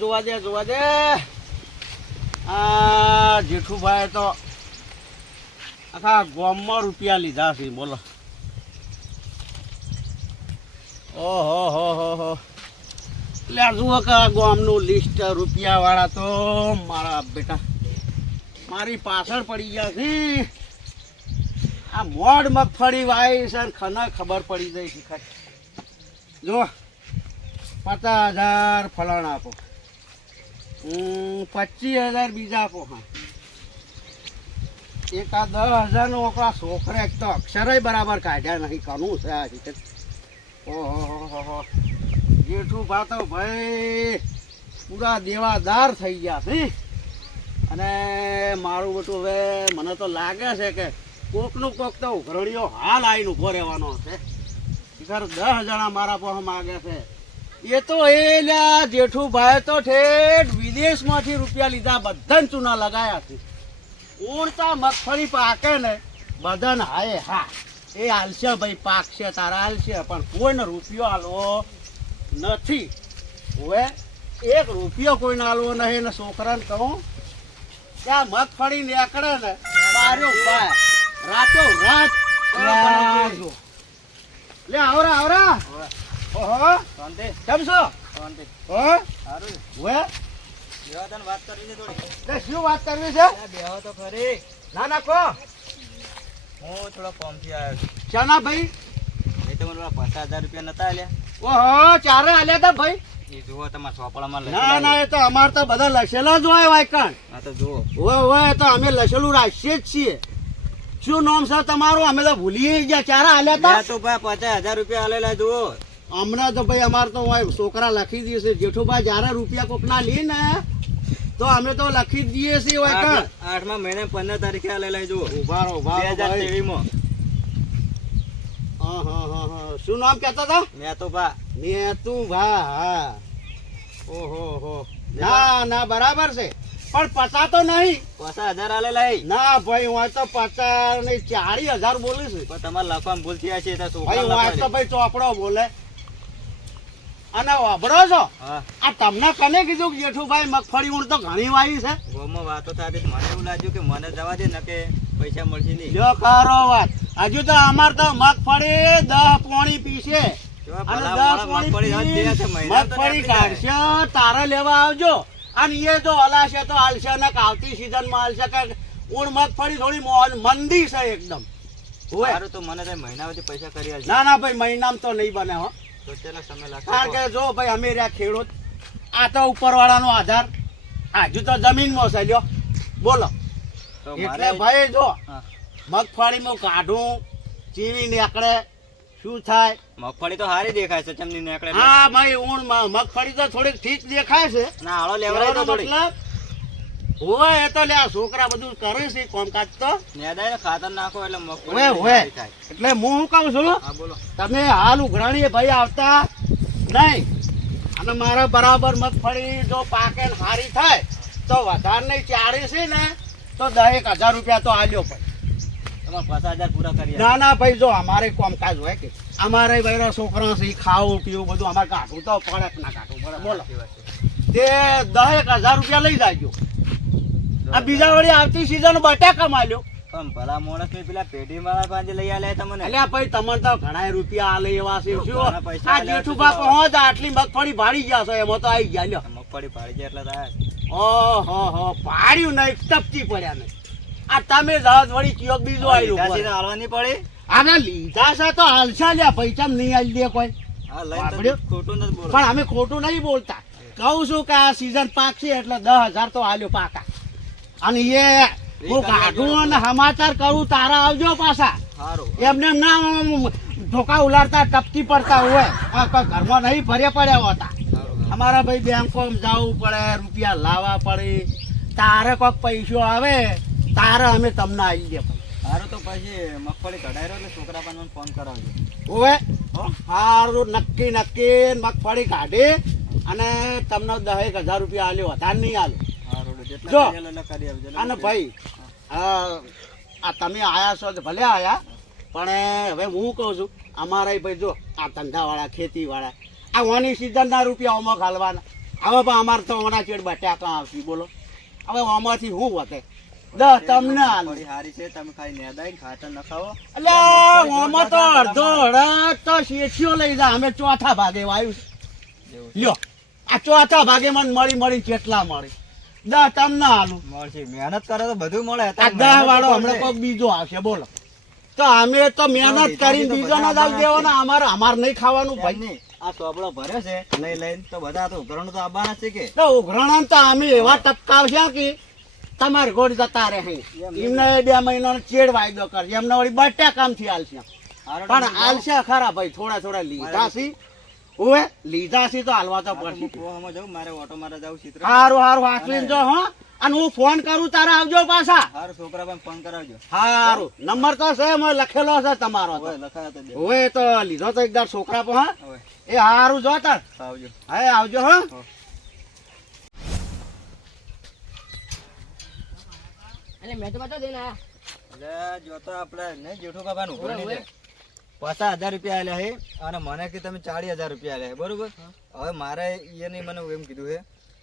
જોવા દે આ જેઠુભાઈ તો આખા ગામમાં રૂપિયા લીધા છે બોલો. ઓહો એટલે જુઓ કે આ ગામનું લિસ્ટ રૂપિયા વાળા તો મારા બેટા મારી પાછળ પડી ગયા છે. આ મોડ મગફળી વાય છે ખના ખબર પડી જાય છે. જો 50,000 ફલાણા આપો, 25,000 બીજા આપો. હા એક આ 10,000 નો આપણા છોકરે એક તો અક્ષરે બરાબર કાઢ્યા નહીં. કનું છે આ રીતે. ઓહો જેઠુભા તો ભાઈ પૂરા દેવાદાર થઈ ગયા છે. અને મારું બધું હવે મને તો લાગે છે કે કોકનું કોક તો ઉઘરણીઓ હાલ આવીને ઊભો રહેવાનો છે. ખર 10 જણા મારા પાસે માગે છે. એ તો જેઠુભાઈ તો ઠેઠ વિદેશમાંથી રૂપિયા લીધા, બધાને ચૂના લગાયા છે. ઉણતા મગફળી પાકે ને બધાને હાય હા એ હાલશે ભાઈ, પાકશે તારા હાલશે, પણ કોઈને રૂપિયો હાલવો નથી. હવે 1 રૂપિયો કોઈને હાલવો નહીં. ને છોકરાને કહું ત્યાં મગફળી નીકળે ને બાર્યો રાતો રાત લે આવરા. ઓહો કેમ છો? વાત કરવી છે થોડી. શું વાત કરવી છે? બેહો તો ખરી. ના કહો. હું થોડો ફોર્મ થી આવ્યો છું. ચાના ભાઈ એ તો મને 50,000 રૂપિયા નતા આલ્યા. ઓહો ચારે આલ્યા તા ભાઈ. એ જુઓ તમારા ચોપડામાં ના એ તો અમાર તો બધા લખેલા જ હોય વાયકણ. હા તો જુઓ. હોય તો અમે લખેલું રાખીએ જ છીએ. શું નામ છે તમારું? અમે તો ભૂલી ગયા. ચારે આલ્યા તા તો ભાઈ 50,000 રૂપિયા આલેલા જુઓ. હમણાં તો ભાઈ અમારે તો છોકરા લખી દઈએ છે. જેઠુભાઈ જયારે રૂપિયા કોકના લે ને તો અમે તો લખી જ દઈએ છીએ. 8મા મહિને 15 તારીખે આલેલા જુઓ. ઉભા 2023 માં. હા શું નામ કહેતા હતા? મેતુભા. હા ઓહો ના બરાબર છે, પણ 50 તો નહીં. 50,000 આલેલા. ના ભાઈ હું તો 50 નહીં 40,000 બોલું છું. પણ તમારે લખવામાં ભૂલ થયા છે ભાઈ હું તો ભાઈ ચોપડો બોલે અને વાપરો છો. આ તમને કને કીધું કે જેઠુભાઈ મગફળી ઊણ તો ઘણી વાવી છે? ગોમાં વાતો થતી મને એવું લાગ્યું કે મને જવા દે ને કે પૈસા મળશે નહીં. જો ખરો વાત. હજુ તો અમાર તો મગફળી 10 પોણી પીશે અને 10 પોણી મગફળી કાઢશે. તારે લેવા આવજો. અને એ જો હલાશે તો હાલશે ને આવતી સિઝન માં હાલશે. કે ઊણ મગફળી થોડી મંદી છે એકદમ. સારું તો મને તો મહિના સુધી પૈસા કરી આલજો. ના ભાઈ મહિનામાં તો નહીં બને હો. કારણ કે જો ભાઈ અમે રહ્યા ખેડૂત, આ તો ઉપરવાળાનો આધાર. હજુ તો જમીનમાં છે લ્યો બોલો. એટલે ભાઈ જો મગફળીમાં કાઢું ચીવી નીકળે શું થાય? મગફળી તો સારી દેખાય છે. ચમની નીકળે. હા ભાઈ ઊણ મગફળી તો થોડીક ઠીક દેખાય છે. ના હાળો લેવડાય તો થોડી. મતલબ હોય એ તો લે છોકરા બધું કરે છે કામકાજ તો. નેદાય ખાતર નાખો એટલે મગફળી હોય. એટલે હું શું કહું છું, તમે હાલ ઉઘરાણી ભાઈ આવતા નહીં. અને મારા બરાબર મગફળી જો પાકે સારી થાય તો વધારે નહીં 40 છે ને તો 10,000 રૂપિયા તો આલ્યો ભાઈ. તમારે 50,000 પૂરા કરી. ના ભાઈ જો અમારે કામકાજ હોય કે અમારે ભાઈ છોકરા છે ખાવું પીવું બધું અમારે કાઢવું તો પડે ના કાઢવું પડે. બોલો તે 10,000 રૂપિયા લઈ જાયજો. આ બીજા વળી આવતી સીઝન બટાકા માલ્યો. પણ ભલા માણસ ને પેલા પેઢી વાળા પાસે લઈ આલે તમને. અલ્યા ભાઈ તમને તો ઘણા રૂપિયા આલે એવા છે. શું આ જેઠુભા પહોંચ આટલી મગફળી ભાડી ગયા છો એમાં તો આવી ગયા. લ્યો મગફળી ભાડી જાય એટલે થાય. ઓહો ભાડ્યું નહીં ટપકી પડ્યા નહીં. આ તમે જહાજ વળી કયો બીજો આવ્યું હાલવાની પડી. આને લીધા છે તો હાલશા લ્યા પૈસા નહીં આલી દે કોઈ. ખોટું નથી બોલ. પણ અમે ખોટું નહીં બોલતા. કહું છું કે આ સીઝન પાકશે એટલે 10,000 તો આલ્યો પાકા. અને એ હું કાઢું અને સમાચાર કરું તારા આવજો પાછા. એમને ના ઢોકા ઉલાડતા ટપકી પડતા હોય. ઘરમાં નહીં ભર્યા પડ્યા હોતા. અમારા ભાઈ બેંકોમાં જવું પડે, રૂપિયા લાવવા પડે. તારે કોઈક પૈસો આવે તારે અમે તમને આવી દે. સારું તો પછી મગફળી કઢાઈ રહ્યો એટલે છોકરા પણ ફોન કરાવજો. ઓવે સારું નક્કી મગફળી કાઢી અને તમને 10,000 રૂપિયા આલ્યો, વધારે નહીં આલ્યો. જો અને ભાઈ આ તમે આયા છો ભલે આયા, પણ હવે હું કહું છું અમારા ભાઈ જો આ ધંધાવાળા ખેતીવાળા આ ઓની સિઝનના રૂપિયા અમુક હાલવાના. હવે પણ અમારે તો ઓના ચેડ બટાકા આવતી બોલો હવે આમાંથી શું વધે દસ તમને આલું મગફળી હારી છે તમે ખાલી નેદાઈ ખાતર નખાવો એટલે આમાં તો અડધો અડધ તો શેઠિયો લઈ જા અમે ચોથા ભાગે વાયુ છે. એવું લ્યો આ ચોથા ભાગે મને મળી કેટલા મળી દસ તમને આલું મળશે મહેનત કરે તો બધું મળે આ દસ વાળો હમણાં કોઈક બીજો આવશે બોલો તો અમે તો મહેનત કરીને બીજો ના દાવ દેવાના અમારે નહીં ખાવાનું ભાઈ ભાઈ આ સોબળો ભર્યો છે લઈને તો બધા તો ઉઘરાણું તો આવવાના છે કે તો ઉઘરાણા તો અમે એવા ટપકાવશે કે તમારે ગોળ જતા રહે એમને 2 મહિનાનો ચેડ વાયદો કરશે એમને વળી બટાકામથી આલશે પણ આલશે ખરા ભાઈ થોડા લીધા છે ઓએ લીધા છે તો હાલવા તો પડશે પોહામાં જાઉં મારે ઓટો મારે જાઉં ચિત્ર હારું વાંચીને જો હો અને હું ફોન કરું તારે આવજો પાછા હારું છોકરા પણ ફોન કરાવજો હારું નંબર તો છે મેં લખેલો છે તમારો તો ઓય લખાયા તો દે ઓએ તો લીધો તો એકદમ છોકરા પર હા ઓય એ હારું જો તાર આવજો હા આવજો હો અને મેં તો બતા દે ને એટલે જો તો આપણે ને જેઠો બાબાનું ઉઘરાણી છે 50,000 રૂપિયા આલ્યા છે અને મને કે તમે 40,000 રૂપિયા આલ્યા છે બરોબર હવે મારે એને મને એમ કીધું છે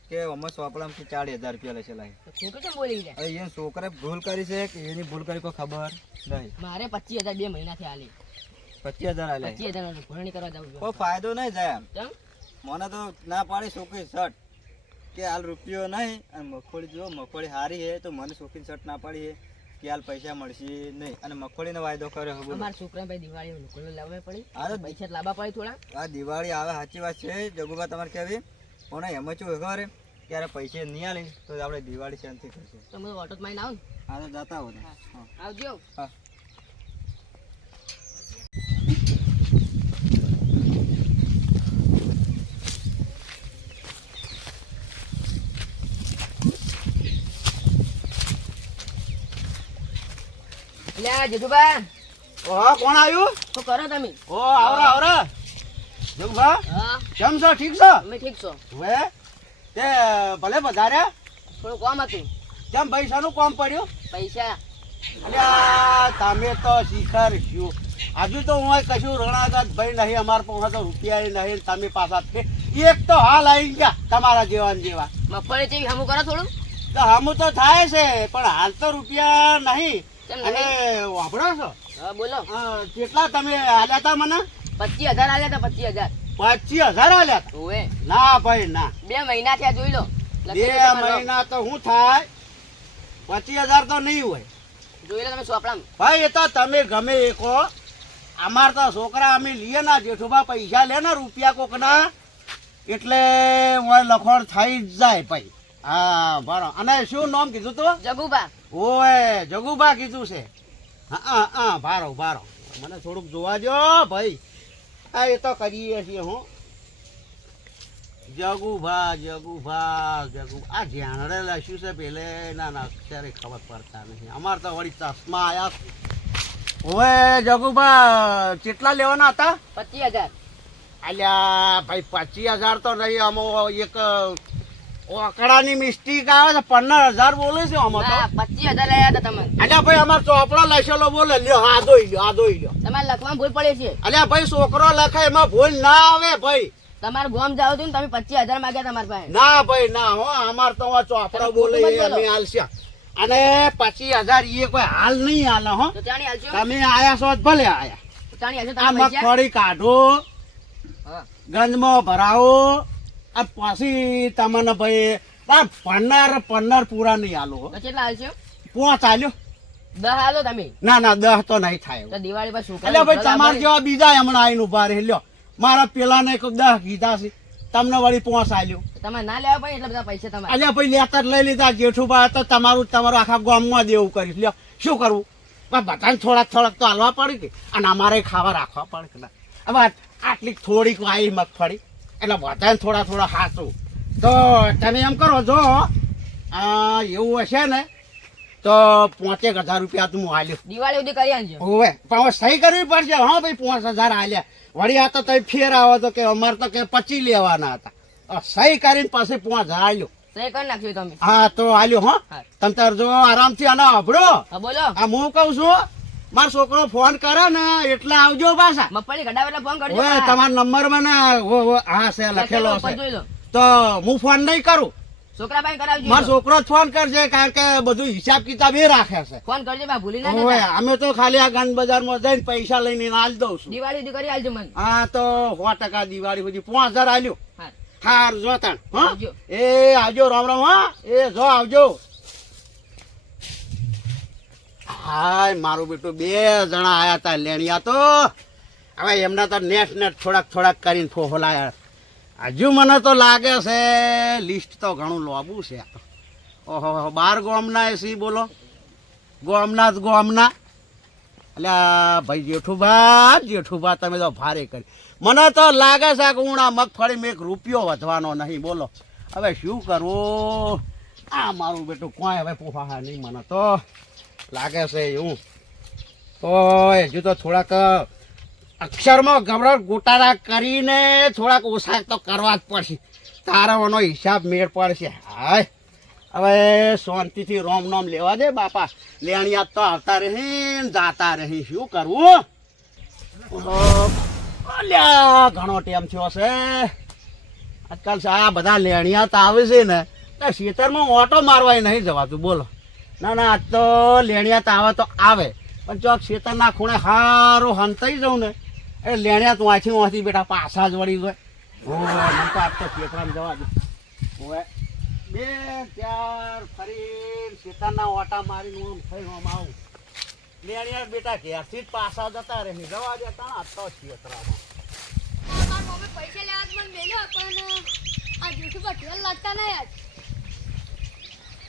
કે અમે સોપડામાં 40,000 રૂપિયા લેશે લાગે છોકરો કેમ બોલી જાય હવે એને છોકરાએ ભૂલ કરી છે કે એની ભૂલ કરી કોઈ ખબર નહીં મારે 25,000 2 મહિનાથી આલી 25,000 આલ્યા 25,000 નો ભરણી કરવા જવું કોઈ ફાયદો નહીં જાય એમ કેમ મને તો ના પાડી છોકરી શર્ટ કે હાલ રૂપિયો નહીં અને મગફળી જો મગફળી હારી છે તો મને છોકરી શર્ટ ના પાડી છે કે હાલ પૈસા મળશે નહીં અને મગફળીનો વાયદો કર્યો હવે બોલો. અમારા છોકરા ભાઈ દિવાળી નુકલો લાવવા પડી હા તો પૈસા લાવવા પડે થોડા આ દિવાળી આવે સાચી વાત છે જગુબા તમારે કહેવી પણ એમાં શું ખબર ત્યારે પૈસા નહીં આલે તો આપણે દિવાળી શાંતિ કરશું તો હું ઓટો માં આવું હા તો જતા હો આવજો હા એટલે આ જેઠુબા ઓહો કોણ આવ્યું શું કરો તમે ઓ આવરા જગભા હા કેમ છો ઠીક છો તમે ઠીક છો હવે તે ભલે વધાર્યા થોડું કામ હતું કેમ પૈસાનું કામ પડ્યું પૈસા અલ્યા તમે તો શિખર છો હજુ તો હું કશું રણાગત ભાઈ નહીં અમારા પાસે તો રૂપિયા નહીં તમે પાછા એક તો હાલ આવી ગયા તમારા જેવા ને જેવા મગફળી જેવી હમું કરો થોડું તો હમું તો થાય છે પણ હાલ તો રૂપિયા નહીં કેમ અને નહીં વાપરો છો હા બોલો કેટલા તમે આલ્યા હતા મને 25,000 આલ્યા હતા 25,000 25,000 આલ્યા હતા ઓએ ના ભાઈ ના 2 મહિના થયા જોઈ લો 2 મહિના તો શું થાય 25,000 તો નહીં હોય જોઈ લો તમે સોપડામાં ભાઈ એ તો તમે ગમે એ કહો અમાર તો છોકરા અમે લઈએ ના જેઠુબા પૈસા લે ને રૂપિયા કોકના એટલે હું લખોણ થઈ જ જાય ભાઈ હા બરો અને શું નામ કીધું તું જગુબા ઓય જગુબા કીધું છે હા ભારો મને થોડુંક જોવા જો ભાઈ હા એ તો કરીએ છીએ હું જગુભા આ જ્ઞાનડે લખ્યું છે પેલે ના અત્યારે ખબર પડતા નહીં અમારે તો વળી ચશ્મા આયા ઓવે જગુભા કેટલા લેવાના હતા 25,000 અલ્યા ભાઈ 25,000 તો નહીં અમો એક ઓકડાની મિસ્ટેક આવે છે 15,000 બોલે છે આમાં તો ના 25,000 લાયા હતા તમે અલ્યા ભાઈ અમાર ચોપડો લખેલો બોલે લ્યો આ દોઈ લ્યો તમારે લખવામાં ભૂલ પડે છે અલ્યા ભાઈ છોકરો લખે એમાં ભૂલ ના આવે ભાઈ તમારે ગોમ જાવ હતું ને તમે 25,000 માંગ્યા તમારા પાસે ના ભાઈ ના હો અમાર તો ચોપડો તમે બોલે ખોટું મત બોલો. અમે હાલશે અને 25,000 એ કોઈ હાલ નહીં હાલે હો તો ચાણી હાલશો તમે આયા છો તો ભલે આયા તો ચાણી હાલશો આ તમે પૈસા મગફળી કાઢો હા ગંજમાં ભરાવો આ પછી તમને ભાઈ પન્નાર પૂરા નહીં હાલો હો. તો કેટલા હાલશો 5 હાલ્યો 10 હાલો તમે ના 10 તો નહીં થાય તો દિવાળી પર શું એટલે ભાઈ તમારે જેવા બીજા હમણાં આવીને ઉભા રહે લ્યો મારા પેલા ને 10 કીધા છે તમને વળી 5 હાલ્યો તમારે ના લેવા પડે એટલા બધા પૈસા તમારે અલ્યા ભાઈ લેતા જ લઈ લીધા જેઠુબા તો તમારું આખા ગામમાં દેવું કરીશ લ્યો શું કરવું બધાને થોડાક તો હાલવા પડે કે અને અમારે ખાવા રાખવા પડે કે ના હવે આટલી થોડીક આવી મગફળી એટલે બધાને થોડા હાચું તો તમે એમ કરો જો એવું હશે ને તો 5,000 રૂપિયા તું હું હાલ્યો દિવાળી સુધી કરી આનજો હોવે પણ હવે સહી કરવી પડશે હા ભાઈ 5,000 હાલ્યા વળી આ તો તમે ફેર આવો તો કે અમારે તો કે 25 લેવાના હતા સહી કરીને પાછી 5,000 હાલ્યો સહી કરી નાખજો તમે હા તો હાલ્યો હો હા. તમે તાર જો આરામથી આના અભડો હા બોલો આ હું કહું છું મારો છોકરો ફોન કરે ને એટલે આવજો પાછા મગફળી કઢાવેલા ફોન કરજો ઓય તમારો નંબર મને હા છે લખેલો ઉપર છે જોઈ લો તો હું ફોન નહીં કરું, છોકરા ભાઈ કરાવજો મારો છોકરો જ ફોન કરશે, કારણ કે બધું હિસાબ કિતાબ એ રાખે છે. ફોન કરજો બા ભૂલી ના ઓવે, જતા અમે તો ખાલી આ ગંજ બજારમાં જઈને પૈસા લઈને આલ દઉં છું. દિવાળી દી કરી આલજો મને હા તો 100% દિવાળી સુધી 5000 આલ્યો. હા હાર જો તાણ, હા આવજો. એ આવજો, રામ રામ, હા એ જો આવજો. હાય મારું બેટું 2 જણા આયા તા લેણિયા, તો હવે એમના તો નેટ થોડાક કરીને ફોફલાયા. હજુ મને તો લાગે છે લિસ્ટ તો ઘણું લોબું છે. ઓહો 12 ગામના એસી બોલો, ગામના જ ગામના. એટલે ભાઈ જેઠુભા તમે તો ભારે કરી. મને તો લાગે છે કે હું આ મગફળીમાં 1 રૂપિયો વધવાનો નહીં. બોલો હવે શું કરવું? આ મારું બેટું કોઈ હવે પોહા નહીં, મને તો લાગે છે એવું. તો હજુ તો થોડાક અક્ષરમાં ગબરાટ ગોટાળા કરીને થોડાક ઓછા તો કરવા જ પડશે, તારાઓનો હિસાબ મેળ પડશે. હાય હવે શાંતિથી રોમ નોમ લેવા દે બાપા. લેણિયા તો આવતા રહી ને જાતા રહી, શું કરવું? ઓહો, અલ્યા ઘણો ટાઈમ થયો છે. આજકાલ આ બધા લેણિયા તો આવે છે ને, તો ખેતરમાં ઓટો મારવાય નહીં જવાતું. બોલો ના આજ તો લેણિયા તો આવે તો આવે, પણ જો ખેતરના ખૂણે હારું હંતાઈ જાઉં ને, એ લેણિયા તો વાંચી બેટા પાછા જ વળી જાય. મને તો આજ તો ખેતરમાં જવા દે. હવે 2-4 ફરી ખેતરના ઓટા મારીને આમ થઈને આમ આવું. લેણિયા બેટા ઘેરથી જ પાછા જતા રહે, જવા દેતા આજ તો ખેતરામાં. મારા મમ્મી પૈસા લેવા જ મને મેલ્યો, પણ આ જૂઠું પર ઢેલ લાગતા નહીં આજ.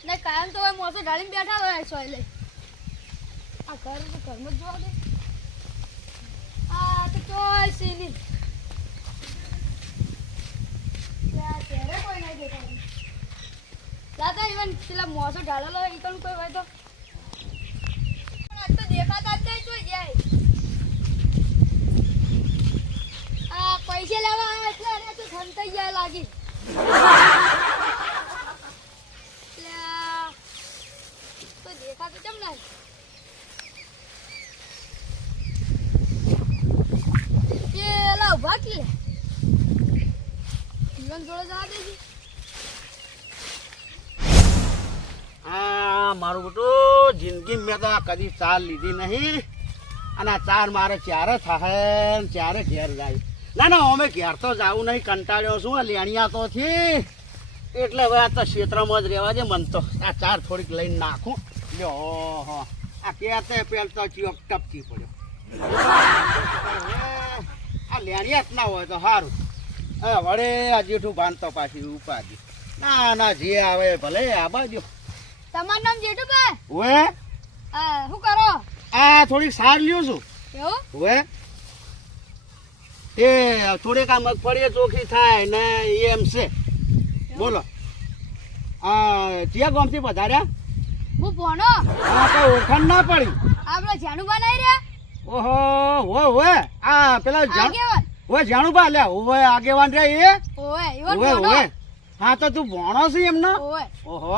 ને કાયમ તો હવે મોસો ઢાળીને બેઠા હોય સોય લઈ. આ ઘરમાં જ જોવા દે. આ તો ચોય સીની ત્યારે કોઈ નહીં દેખાતું. દાદા ઇવન પેલા મોસો ઢાળેલો હોય ઈ કોઈ હોય તો પણ આજ તો દેખાતા જ નહીં. જોઈ જાય આ પૈસા લેવા આવ્યા એટલે અરે તો ખંતાઈ જાય લાગી. તો દેખાતું કેમ નહીં? પેલા ઉભા કે જીવન જોડે જવા દેજે. આ મારું બેટું જિંદગી મેં તો આ કદી ચાર લીધી નહીં, અને આ ચાર મારે ચારે થાય ને ચારે ઘેર જાય. ના અમે ઘેર તો જાવું નહીં, કંટાળ્યો છું આ લેણિયા તો થી, એટલે હવે આ તો ક્ષેત્રમાં જ રહેવા દે. મન તો આ ચાર થોડીક લઈને નાખું. લ્યો હો આ કહેતે પેલ તો ચિયોક ટપકી પડ્યો. આ લેણિયા જ ના હોય તો સારું. હવે વળે આ જેઠું બાંધતો પાછી ઉપાડી. ના જે આવે ભલે આ બાજુ. તમારું નામ જેઠુભાઈ? ઓએ શું કરો? આ થોડીક સાર લ્યો છું. એવું? ઓએ એ થોડીક આ મગફળી ચોખ્ખી થાય ને એમ છે. બોલો આ ક્યાં ગામથી વધાર્યા? હું ભણો હા કઈ ઓળખાણ ના પડી. આપણે જાણું બનાવી રહ્યા. ઓહો ઓવે આ પેલા આગેવાન. ઓવે જાણુબા લ્યા. ઓવે આગેવાન રે એ. ઓય ઈવન ઓવે ભણો. ઓવે હા તો તું ભણો છે એમનો? ઓય ઓહો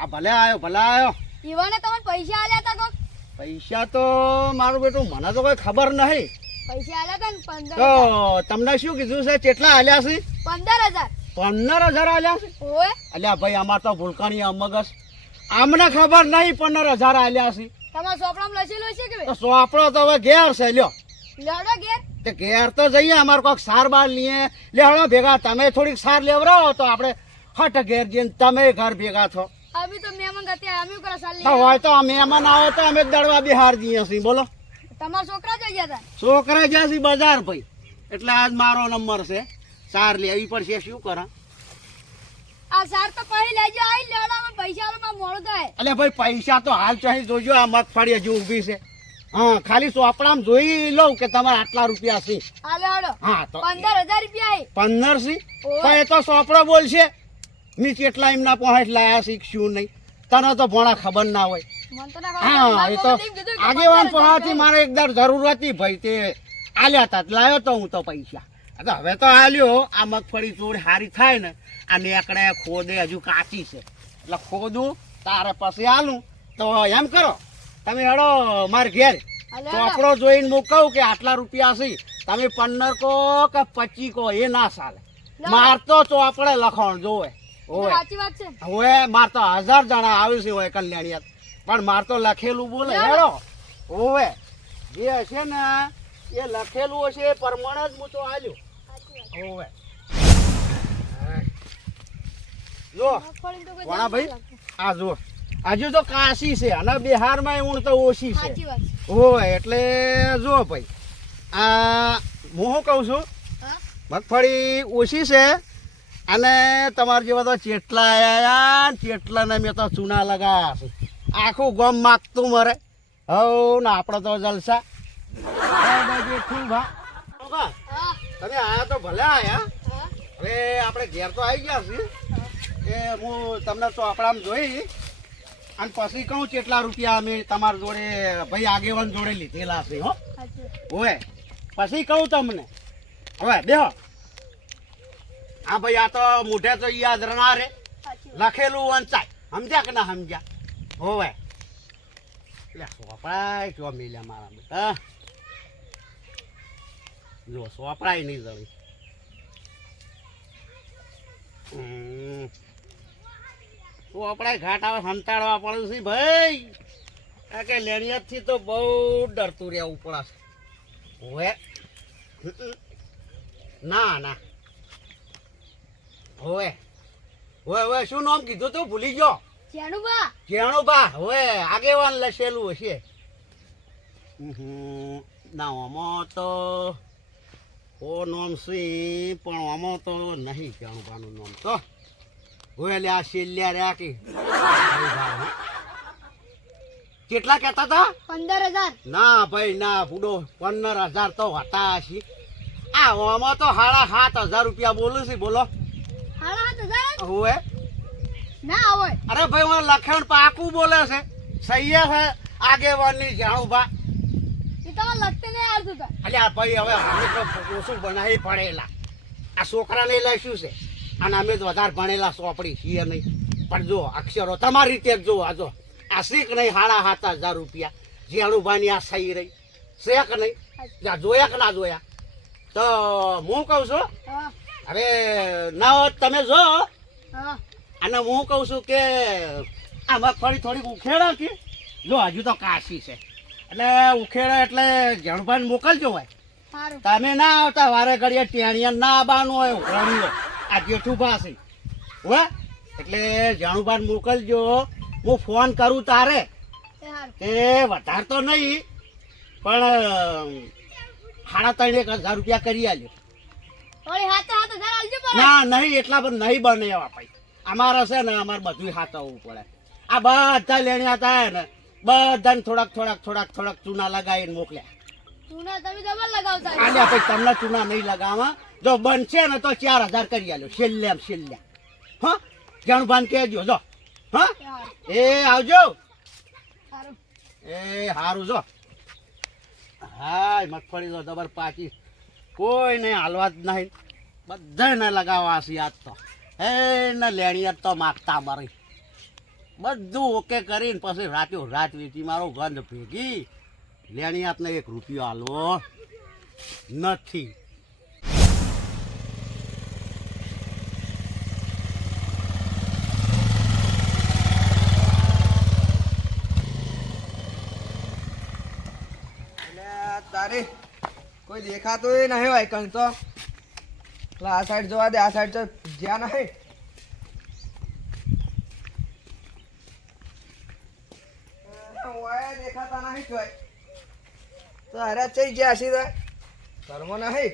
આ ભલે આવ્યો. ઈવને તમને પૈસા આલ્યા તા કોક? પૈસા તો મારું બેટું મને તો કોઈ ખબર નહીં. પૈસા આલ્યા તા ને 15,000. તો તમને શું કીધું છે? કેટલા આલ્યા છે? 15,000. 15,000 આલ્યા છે? ઓય અલ્યા ભાઈ અમાર તો ભૂલકાણી મગસ, આમને ખબર નહીં 15,000 આલ્યા છે. તમારા સોપડામાં લખેલું છે કે તો સોપડો તો હવે ઘેર છે. લ્યો લેડો ઘેર. તે ઘેર તો જઈએ, અમારે કોઈક સાર બાર લઈએ. લેવડો ભેગા તમે થોડીક સાર લેવડાવો તો આપણે હટ ઘેર જઈને તમે ઘર ભેગા છો. અમે તો મહેમાન ગતિ અમે કરો સાલ તો હોય તો મહેમાન આવે તો અમે દડવા બિહાર દઈએ છીએ. બોલો તમારા છોકરા જઈ ગયા તા? છોકરા જ્યાં છે બજાર ભાઈ, એટલે આજ મારો નંબર છે. સાર લેવી પડશે, શું કરા? આ સાર તો પછી લેજો. આઈ લેવડામાં પૈસા આલવામાં મોડું થાય. એટલે ભાઈ પૈસા તો હાલ ચાહી જોજો. આ મગફળી હજુ ઊભી છે. હા ખાલી ચોપડામાં જોઈ લઉં કે તમારે આટલા રૂપિયા છે. આ લેવડો હા તો 15,000 રૂપિયા આઈ. 15 છે. ઓય. પણ એ તો ચોપડો બોલશે. મી કેટલા એમના પહોંચ લાયા શીખશું નહીં. તને તો ભણા ખબર ના હોય. મન તો ના ખબર. હા મારા એ તો મમ્મીએ કીધું કે આગેવાન 15,000 પહોંચી મારે એકદર જરૂર હતી ભાઈ, તે આલ્યા તા લાયો તો હું તો પૈસા. તો હવે તો આલ્યો. આ મગફળી થોડી સારી થાય ને, આ નેકડે ખોદે હજુ કાચી છે, એટલે ખોદું તારે પછી આલું. તો એમ કરો તમે હેડો માર ઘેર, આ લેવડો. ચોપડો જોઈને હું કહું કે આટલા રૂપિયા છે, તમે 15 કહો કે 25 કહો એ ના ચાલે. માર તો ચોપડે લખણ જોવે ઓવે સાચી વાત છે. હવે માર તો 1000 જણા આવે છે હોય કલ્યાણિયા પણ માર તો લખેલું બોલે હેડો ઓવે જે હશે ને એ લખેલું હશે એ પ્રમાણે જ હું તો આલ્યો ઓવે જો મગફળી તો કોઈ વાણા ભાઈ જાત નહીં લાગતું. આ જો આજુ તો કાશી છે અને બિહારમાં ઊણ તો ઓછી છે સાચી વાત છે. ઓય એટલે જો ભાઈ આ હું શું કહું છું હા? મગફળી ઓછી છે અને તમારા જેવા તો ચેટલા આયા ચેટલાને મેં તો ચૂના લગાયા છે આખું ગમ માગતું મરે હવ ને આપણે તો જલસા આ બાજુ ખૂબ ભા હા, તમે આયા તો ભલે આયા હા, હવે આપણે ઘેર તો આવી ગયા છીએ એ હું તમને ચોપડામાં જોઈ અને પછી કહું કેટલા રૂપિયા અમે તમારા જોડે ભાઈ આગેવાન જોડે લીધેલા છે હો સાચી વાત. ઓય પછી કહું તમને હવે બેહો હા ભાઈ આ તો મોઢે તો યાદ ના રે સાચી વાત. લખેલું વંચાય સમજ્યા કે ના સમજ્યા હોવે એટલે સોપડાય જો મિલ્યા મારા બેટા જો સોપડાય નહીં જવી સોપડાય ઘાટ આવે સંતાડવા પડે છે ભાઈ આ કે લેણિયાથી તો બહુ ડરતું રહેવું પડે હોવે ના ના હોવે હોવે હોવે શું નામ કીધું તું ભૂલી ગયો જેણુબા, જેણુબા હવે આગેવાન લસેલું હશે ના આમાં તો ઓ નામ છે પણ આમાં તો નહીં જેણુબાનું નામ તો હવે લે આ શેલ્યા રહ્યા કે કેટલા કહેતા હતા 15,000. ના ભાઈ ના બુડો 15,000 તો હતા હશે આ આમાં તો 7,500 રૂપિયા બોલું છે બોલો 7,500? હવે ના હોય. અરે ભાઈ હું લખણ પાકું બોલે છે સહી છે આગેવાનની જાણું બા એ તો લખતે નહીં આવતું તા. અલ્યા ભાઈ હવે અમે તો ઓછું બનાવી પડેલા આ છોકરાને લઈશું છે અને અમે તો વધારે ભણેલા ચોપડી છીએ નહીં પણ જો અક્ષરો તમારી રીતે જ જુઓ આ જો આ શીખ નહીં 7,500 રૂપિયા જેણુભાની આ સહી રહી શેક નહીં જા જોયા કે ના જોયા તો હું કહું છું હા, હવે ના હોત તમે જો હા, અને હું કહું છું કે આ મગફળી થોડીક ઉખેડો કે જો હજુ તો કાશી છે એટલે ઉખેડો એટલે જણભાઈ મોકલજો ભાઈ સારું. તમે ના આવતા વારે ઘડીએ ટેણિયા ના આવવાનું હોય ઉખેડીઓ આ જેઠું પાસે હો એટલે જાણુભાઈ મોકલજો હું ફોન કરું તારે એ સારું. કે વધારે તો નહીં પણ 3,500 રૂપિયા કરી આલ્યો વળી 7,000 આલજો પણ. ના નહીં એટલા પણ નહીં બને એવા ભાઈ અમારે છે ને અમારે બધું હાથવવું પડે આ બધા લેણિયા થાય ને બધાને થોડાક ચૂના લગાવીને મોકલ્યા ચૂના તમે ડબલ લગાવતા હશો. આલ્યા ભાઈ તમને ચૂના નહીં લગાવવા જો બનશે ને તો 4,000 કરી આલ્યો છેલ્લે હા જાણભાન કહેજો જો હા એ સારું. એ આવજો સારું. એ સારું જો હાય મગફળી તો દબર પાકી કોઈ નહીં હાલવા જ નહીં બધાને લગાવવા છે આજ તો એ ને લેણિયા તો માગતા મરી બધું ઓકે કરીને પછી રાત વેચી મારો ગંધ ભેગી લેણિયાતને 1 રૂપિયો હાલવો નથી તારે કોઈ દેખાતું નહીં હોય કણ તો એટલે આ સાઈડ જોવા દે આ સાઈડ તો જ્યાં નહીં દેખાતા નહીં જોય તો અરે ચઈ ગયા હશે તો ઘરમાં નહીં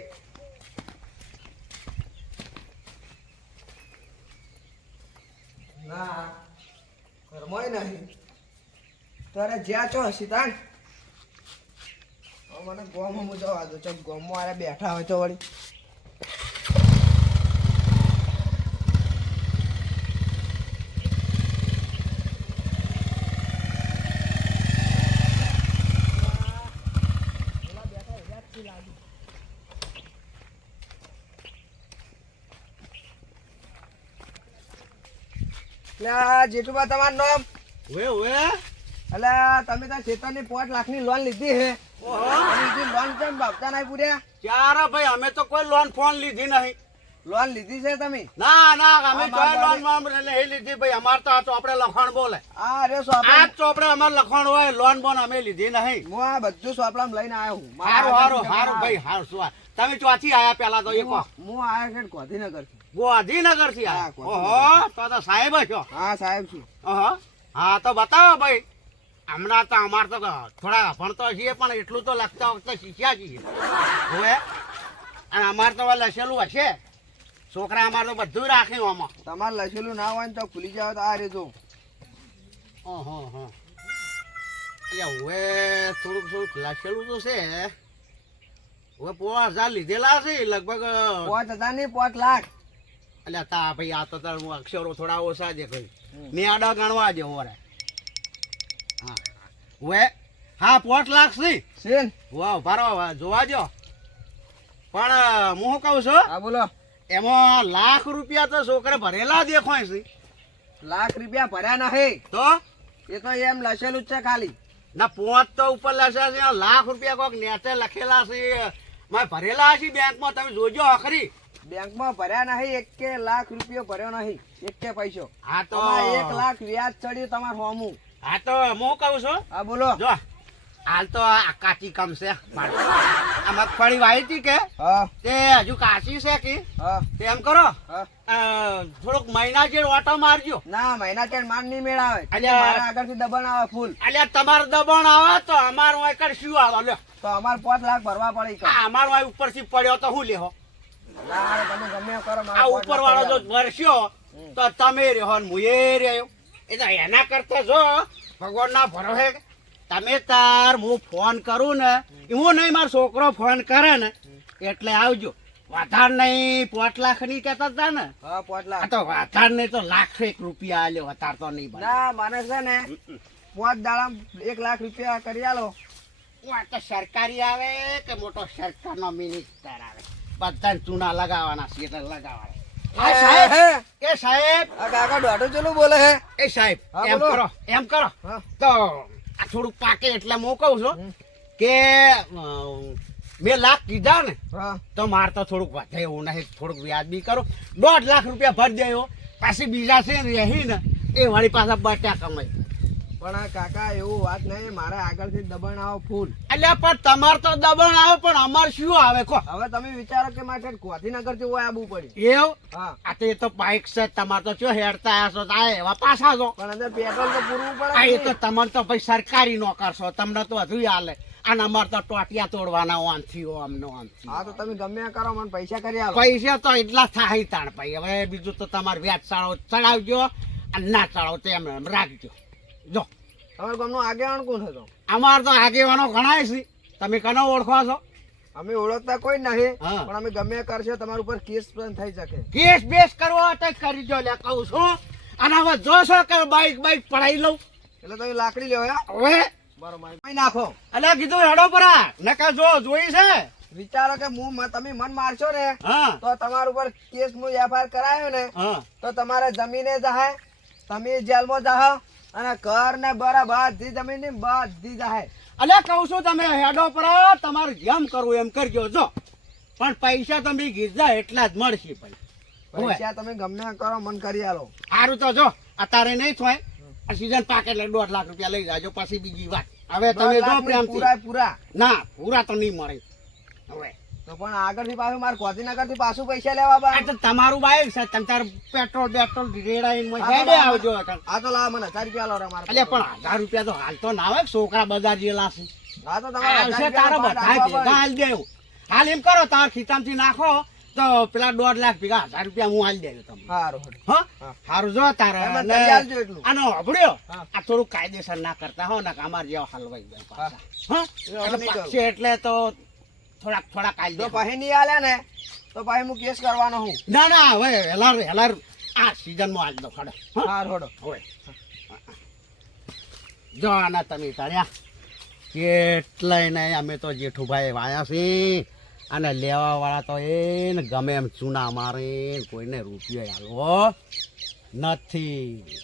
ના ઘરમાં નહીં તો અરે જ્યાં ચો હશે તાણ મને ગોમાં હું જવા દઉં ચાલ ગોમાં વાળા બેઠા હોય તો વળી જેઠુબા તમારું નામ ઓએ એટલે તમે તો ચેતનની 5 લાખની લોન લીધી છે ઓહો બીજી લોન કેમ ભાવતા નહીં પૂર્યા ચાર ભાઈ અમે તો કોઈ લોન ફોન લીધી નહીં લોન લીધી છે તમે? ના ના અમે આ જોઈ મારી- લોન નહીં લીધી ભાઈ. અમાર તો આ ચોપડે લખાણ બોલે. આ રે સોપડા આ ચોપડે અમાર લખાણ હોય, લોન બોન અમે લીધી નહીં. હું આ બધું સોપડામાં લઈને આવ્યો હું. હારું હારું હારું ભાઈ હારું. શું આ? તમે ચોથી આયા પેલા તો એ કહો. હું આવ્યો છે ગાંધીનગર થી. ગાંધીનગર થી હા, આયા. ગાંધીનગર. ઓહો તો સાહેબ છો. હા સાહેબ છું. ઓહો હા તો બતાવો ભાઈ. હમણાં તો અમાર તો થોડા ભણતો છીએ પણ એટલું તો લખતા વખતે શીખ્યા છીએ હવે. અને અમાર તો લખેલું હશે. છોકરા અમાર તો બધું રાખ્યું આમાં. તમારે લખેલું ના હોય ને તો ખુલી જાવ તો આ રે જો. ઓહો હો. હવે થોડુંક થોડુંક લખેલું તો છે. હવે 5000 લીધેલા છે લગભગ. 5,000 ની 5 લાખ. એટલે તા ભાઈ આ તો તાર હું અક્ષરો થોડા ઓછા દેખાય. મેં આડા ગણવા દે ઓરે. હા હવે હા 5 લાખ છે. છે ને? વાહ ભારો જોવા જો. પણ હું શું કહું છું હા બોલો. એમાં લાખ રૂપિયા તો છોકરે ભરેલા દેખાય છે. લાખ રૂપિયા ભર્યા નહીં. તો એ તો એમ લખેલું જ છે ખાલી. ના 5 તો ઉપર લખ્યા છે. લાખ રૂપિયા કોક નેચે લખેલા છે. મેં ભરેલા છે બેંકમાં. તમે જોજો આખરી. બેંકમાં ભર્યા નહીં. એકે લાખ રૂપિયો ભર્યો નહીં. એકે પૈસો. હા તો 1 લાખ વ્યાજ ચડ્યું તમારે હોમું. હા તો હું કહું છું હા બોલો. જો હાલ તો આ કાચી કમ છે મારે. આ મગફળી વાવી હતી કે હા તે હજુ કાચી છે કે હા તે એમ કરો હા. થોડુંક મહિના જેડ ઓટો મારજો. ના મહિના ચાર માન નહીં મેળાવે. અલ્યા. મારા આગળથી દબાણ આવે ફૂલ. અલ્યા તમારે દબાણ આવે તો અમારું અહીં કણ શું આવે લ્યો. તો અમારે 5 લાખ ભરવા પડે ઈ. આ અમારું અહીં ઉપરથી પડ્યો તો શું લેહો. ના તમે ગમે એમ કરો. મારે આ 5 ઉપર લાખ વાળો જો ભરવા. ભરસ્યો તો તમે રહ્યો ને હું એ રહ્યો. એ તો એના કરતા જો ભગવાન ના ભરોસે તમે તાર હું ફોન કરું ને એવું નહીં મારો છોકરો ફોન કરે ને એટલે આવજો. વધારે નહીં 5 લાખ ની કહેતા હતા ને. હા 5 આ લાખ. તો વધારે નહીં તો 1,00,000 રૂપિયા આલ્યો. વધારે તો નહીં બને. ના મને છે ને 5 દાડામાં 1 લાખ રૂપિયા કરી આલો. આ તો સરકારી આવે કે મોટો સરકારનો મિનિસ્ટર આવે બધાને ચૂના લગાવવાના છે એટલે લગાવવાના. હા સાહેબ. એ સાહેબ આ કાકા દોઢો ચેલું બોલે હે. એ સાહેબ હા, એમ બોલો. કરો એમ કરો હા. તો આ થોડુંક પાકે એટલે હું કહું છું કે મેં લાખ કીધા ને હા તો મારે તો થોડુંક વધે એવું નહીં. થોડુંક વ્યાજબી કરો. 1.5 લાખ રૂપિયા ભરી દેવો. પાછી બીજા છે ને રહી ને એ વળી પાછા બટ્યા કમાઈ. પણ આ કાકા એવું વાત નહીં. મારે આગળથી દબાણ આવે ફૂલ. એટલે પણ તમારે તો દબાણ આવે પણ અમારે શું આવે કહો. હવે તમે વિચારો કે મારે ગાંધીનગર થી હોય આવવું પડ્યું. એવું હા આ તો એ તો બાઇક છે તમારે તો શું હેડતા આવ્યા છો તો આ એવા પાછા છો. પણ અંદર પેટ્રોલ તો પૂરવું પડે આ ને. એ તો તમને તો ભાઈ સરકારી નોકર છો. તમને તો વધુ હાલે. અને અમારે તો ટોટિયા તોડવાના આમથી આમનો આમથી. હા તો તમે ગમે એમ કરો મને પૈસા કરી આલો. પૈસા તો એટલા થાય તાણ ભાઈ. હવે બીજું તો તમારે વ્યાજ ચાળો ચડાવજો અને ના ચડાવો તો એમ એમ રાખજો. જો તમારા ગામનું આગેવાન કોણ હતો? અમારે તો આગેવાનો ઘણાય છે. તમે કનો ઓળખો છો? અમે ઓળખતા કોઈ નહીં. હા. પણ અમે ગમે એમ કરશે તમારા ઉપર કેસ પણ થઈ શકે. કેસ બેસ કરવો હોય તો કરી જો લે કહું છું. અને હવે જોશો કે બાઈક પડાવી લઉં એટલે તમે લાકડી લેવો હે? હવે બરોબર નાખો. એટલે કીધું હેડો પરા નકા જો જોઈ છે. વિચારો કે તમે મન મારશો ને હા તો તમારા ઉપર કેસ હું એફઆઈઆર કરાયો ને હા તો તમારે જમીને જાહે, તમે જેલમાં જાહો અને ઘર ને બધી જમીન ની બધી જાહે. અલે કહું છું તમે હેડો પરા. તમારે જેમ કરવું એમ કરજો. જો પણ પૈસા તમે ગીધા એટલા જ મળશે ભાઈ. પૈસા તમે ગમે એમ કરો મન કરી આલો. સારું તો જો અત્યારે નહીં થાય. આ સીઝન પાકે એટલે 1.5 લાખ રૂપિયા લઈ જાજો. પછી બીજી વાત. હવે તમે જો પ્રેમથી. પૂરા ના પૂરા તો નહીં મળે હવે. તો પણ આગળથી પાછું મારે ગાંધીનગર થી પાછું પૈસા લેવા બા. આ તો તમારું બાઈક છે. તમે તાર પેટ્રોલ રેડાઈને હેડે આવજો. આ તો લાવ મને 1000 રૂપિયા લો રે મારે. એટલે પણ 1000 રૂપિયા તો હાલ તો ના આવે. છોકરા બજાર જેલા છે. હા તો તમારે આવશે 1000 તારા રૂપિયા બધા ભેગા હાલ દેવું. હાલ એમ કરો તાર ખીચામાંથી નાખો તો પેલા 1.5 લાખ ભેગા 1000 રૂપિયા હું હાલ દેજો તમને. હારું હા હા. સારું જો તારે એમ જ અને કરી આલજો એટલું. આનો હબળ્યો હા. આ થોડું કાયદેસર ના કરતા હો ને અમાર જેવા હલવાઈ જાય પાછા. હા એ હવે એટલે નહીં કરું. પછી એટલે તો થોડાક હાલ જો દે. પછી નહીં આલ્યા ને તો પછી હું કેસ કરવાનો હું. ના ના હવે હેલાર આ સીઝનમાં હાલ દો ખડો. હા હારું હોડો. હવે જો આના તમે તાર્યા કેટલાય નહીં. અમે તો જેઠુભાઈ વાયા છીએ અને લેવા વાળા તો એ ને ગમે એમ ચૂના મારે કોઈને રૂપિયો હાલવો નથી.